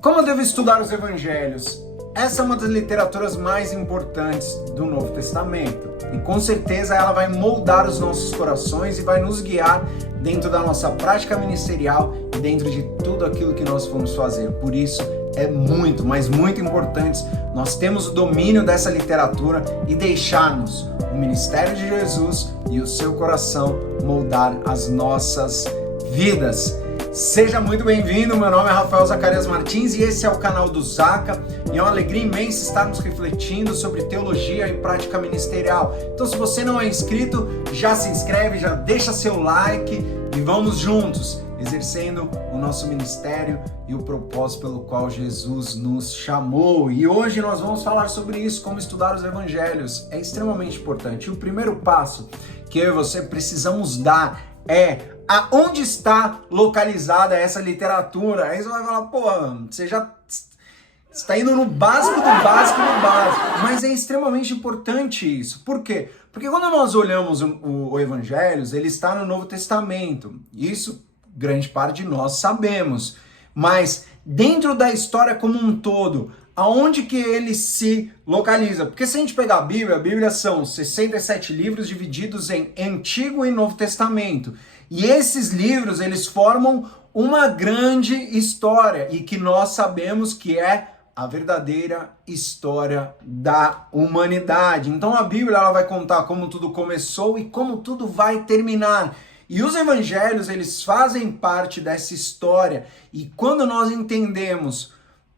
Como eu devo estudar os evangelhos? Essa é uma das literaturas mais importantes do Novo Testamento e com certeza ela vai moldar os nossos corações e vai nos guiar dentro da nossa prática ministerial e dentro de tudo aquilo que nós vamos fazer. Por isso é muito, mas muito importante nós termos o domínio dessa literatura e deixarmos o ministério de Jesus e o seu coração moldar as nossas vidas. Seja muito bem-vindo, meu nome é Rafael Zacarias Martins e esse é o canal do Zaca e é uma alegria imensa estarmos refletindo sobre teologia e prática ministerial. Então se você não é inscrito, já se inscreve, já deixa seu like e vamos juntos, exercendo o nosso ministério e o propósito pelo qual Jesus nos chamou. E hoje nós vamos falar sobre isso, como estudar os evangelhos. É extremamente importante. E o primeiro passo que eu e você precisamos dar é aonde está localizada essa literatura. Aí você vai falar, pô, você já está indo no básico do básico do básico. Mas é extremamente importante isso. Por quê? Porque quando nós olhamos o Evangelhos, ele está no Novo Testamento. Isso, grande parte de nós sabemos. Mas dentro da história como um todo, aonde que ele se localiza? Porque se a gente pegar a Bíblia são 67 livros divididos em Antigo e Novo Testamento. E esses livros, eles formam uma grande história e que nós sabemos que é a verdadeira história da humanidade. Então a Bíblia ela vai contar como tudo começou e como tudo vai terminar. E os evangelhos, eles fazem parte dessa história. E quando nós entendemos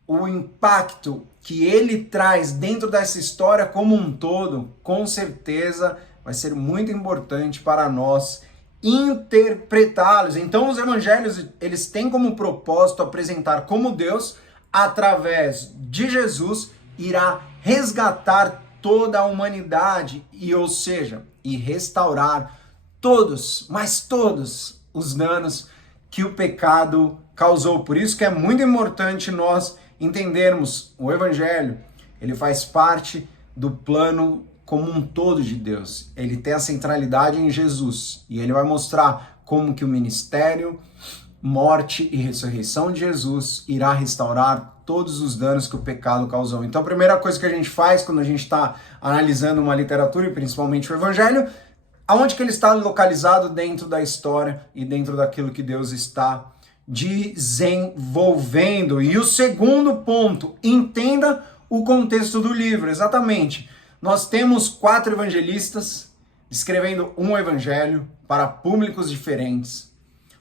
o impacto que ele traz dentro dessa história como um todo, com certeza vai ser muito importante para nós interpretá-los. Então os evangelhos, eles têm como propósito apresentar como Deus, através de Jesus, irá resgatar toda a humanidade e restaurar todos, mas todos os danos que o pecado causou. Por isso que é muito importante nós entendermos o evangelho. Ele faz parte do plano como um todo de Deus. Ele tem a centralidade em Jesus e ele vai mostrar como que o ministério, morte e ressurreição de Jesus irá restaurar todos os danos que o pecado causou. Então a primeira coisa que a gente faz quando a gente está analisando uma literatura e principalmente o evangelho, aonde que ele está localizado dentro da história e dentro daquilo que Deus está desenvolvendo. E o segundo ponto, entenda o contexto do livro, exatamente. Nós temos 4 evangelistas escrevendo um evangelho para públicos diferentes,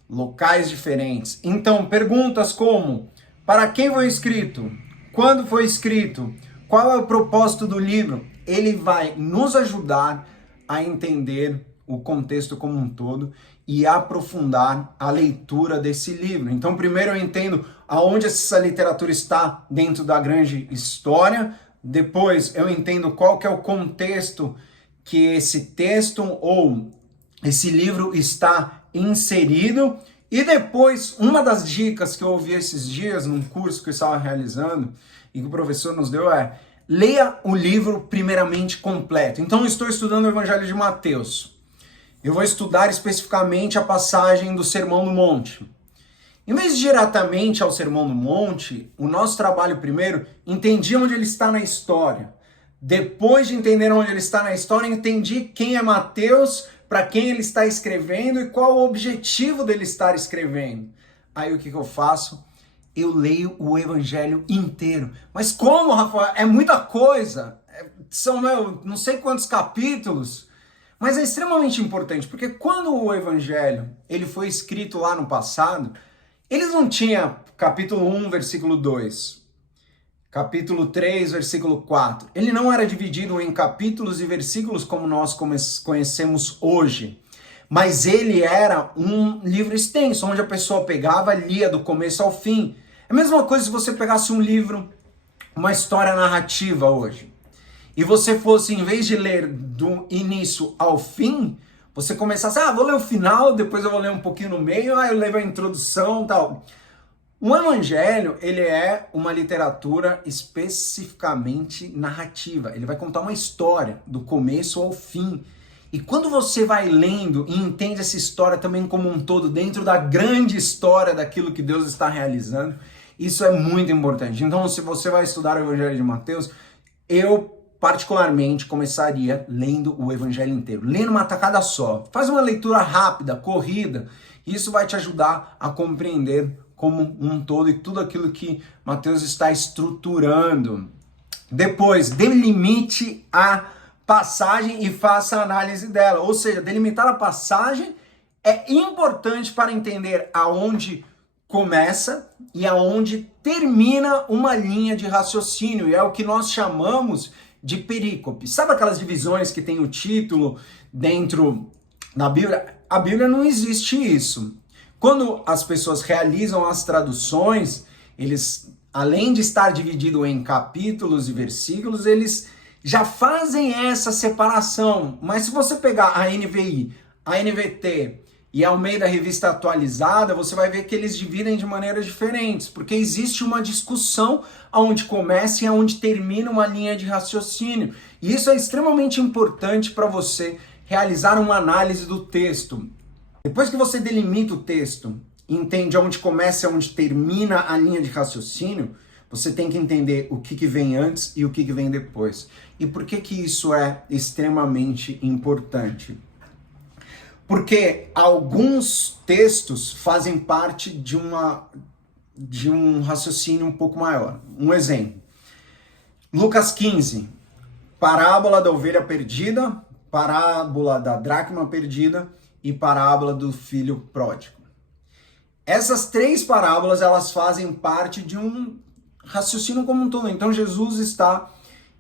locais diferentes. Então, perguntas como: para quem foi escrito? Quando foi escrito? Qual é o propósito do livro? Ele vai nos ajudar a entender o contexto como um todo e aprofundar a leitura desse livro. Então, primeiro eu entendo aonde essa literatura está dentro da grande história. Depois eu entendo qual que é o contexto que esse texto ou esse livro está inserido. E depois, uma das dicas que eu ouvi esses dias num curso que eu estava realizando e que o professor nos deu é: leia o livro primeiramente completo. Então eu estou estudando o Evangelho de Mateus. Eu vou estudar especificamente a passagem do Sermão do Monte. Em vez de diretamente ao Sermão do Monte, o nosso trabalho primeiro, entendi onde ele está na história. Depois de entender onde ele está na história, entendi quem é Mateus, para quem ele está escrevendo e qual o objetivo dele estar escrevendo. Aí o que eu faço? Eu leio o evangelho inteiro. Mas como, Rafael? É muita coisa. São não sei quantos capítulos. Mas é extremamente importante, porque quando o evangelho ele foi escrito lá no passado, eles não tinham capítulo 1, versículo 2, capítulo 3, versículo 4. Ele não era dividido em capítulos e versículos como nós conhecemos hoje. Mas ele era um livro extenso, onde a pessoa pegava e lia do começo ao fim. É a mesma coisa se você pegasse um livro, uma história narrativa hoje, e você fosse, em vez de ler do início ao fim, você começasse, vou ler o final, depois eu vou ler um pouquinho no meio, eu leio a introdução e tal. O evangelho, ele é uma literatura especificamente narrativa. Ele vai contar uma história do começo ao fim. E quando você vai lendo e entende essa história também como um todo, dentro da grande história daquilo que Deus está realizando, Isso é muito importante. Então, se você vai estudar o Evangelho de Mateus, eu particularmente começaria lendo o Evangelho inteiro, lendo uma tacada só. Faz uma leitura rápida, corrida. Isso vai te ajudar a compreender como um todo e tudo aquilo que Mateus está estruturando. Depois, delimite a passagem e faça a análise dela. Ou seja, delimitar a passagem é importante para entender aonde começa e aonde termina uma linha de raciocínio. E é o que nós chamamos de perícope. Sabe aquelas divisões que tem o título dentro da Bíblia? A Bíblia não existe isso. Quando as pessoas realizam as traduções, eles, além de estar dividido em capítulos e versículos, eles já fazem essa separação. Mas se você pegar a NVI, a NVT e a Almeida Revista Atualizada, você vai ver que eles dividem de maneiras diferentes, porque existe uma discussão aonde começa e aonde termina uma linha de raciocínio. E isso é extremamente importante para você realizar uma análise do texto. Depois que você delimita o texto, entende aonde começa e aonde termina a linha de raciocínio, você tem que entender o que vem antes e o que vem depois. E por que isso é extremamente importante? Porque alguns textos fazem parte de um raciocínio um pouco maior. Um exemplo. Lucas 15, parábola da ovelha perdida, parábola da dracma perdida e parábola do filho pródigo. Essas três parábolas, elas fazem parte de um raciocínio como um todo. Então Jesus está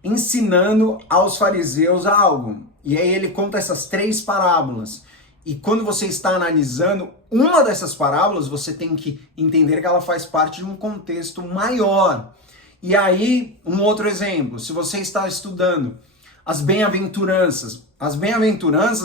ensinando aos fariseus algo. E aí ele conta essas três parábolas. E quando você está analisando uma dessas parábolas, você tem que entender que ela faz parte de um contexto maior. E aí, um outro exemplo, se você está estudando as bem-aventuranças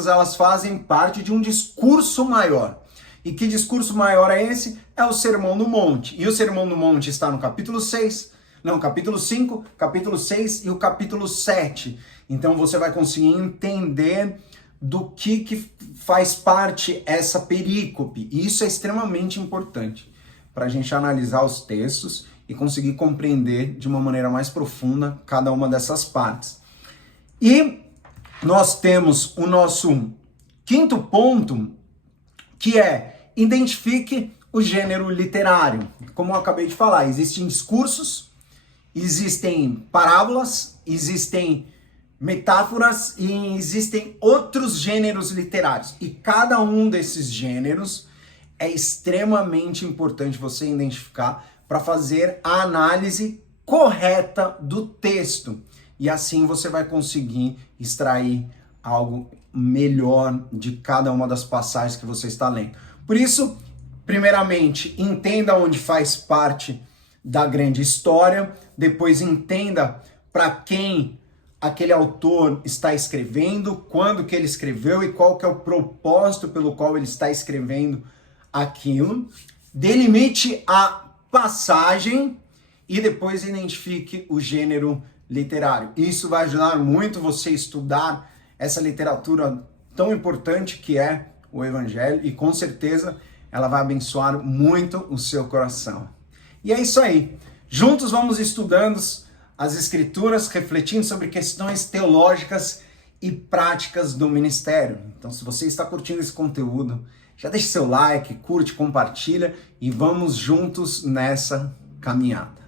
elas fazem parte de um discurso maior. E que discurso maior é esse? É o Sermão do Monte. E o Sermão do Monte está no capítulo 5, capítulo 6 e o capítulo 7. Então você vai conseguir entender do que faz parte essa perícope. E isso é extremamente importante para a gente analisar os textos e conseguir compreender de uma maneira mais profunda cada uma dessas partes. E nós temos o nosso quinto ponto, que é identifique o gênero literário. Como eu acabei de falar, existem discursos, existem parábolas, existem metáforas e existem outros gêneros literários. E cada um desses gêneros é extremamente importante você identificar para fazer a análise correta do texto. E assim você vai conseguir extrair algo melhor de cada uma das passagens que você está lendo. Por isso, primeiramente, entenda onde faz parte da grande história, depois entenda para quem aquele autor está escrevendo, quando que ele escreveu e qual que é o propósito pelo qual ele está escrevendo aquilo. Delimite a passagem e depois identifique o gênero literário. Isso vai ajudar muito você a estudar essa literatura tão importante que é o Evangelho e com certeza ela vai abençoar muito o seu coração. E é isso aí. Juntos vamos estudando as Escrituras, refletindo sobre questões teológicas e práticas do ministério. Então, se você está curtindo esse conteúdo, já deixe seu like, curte, compartilha e vamos juntos nessa caminhada.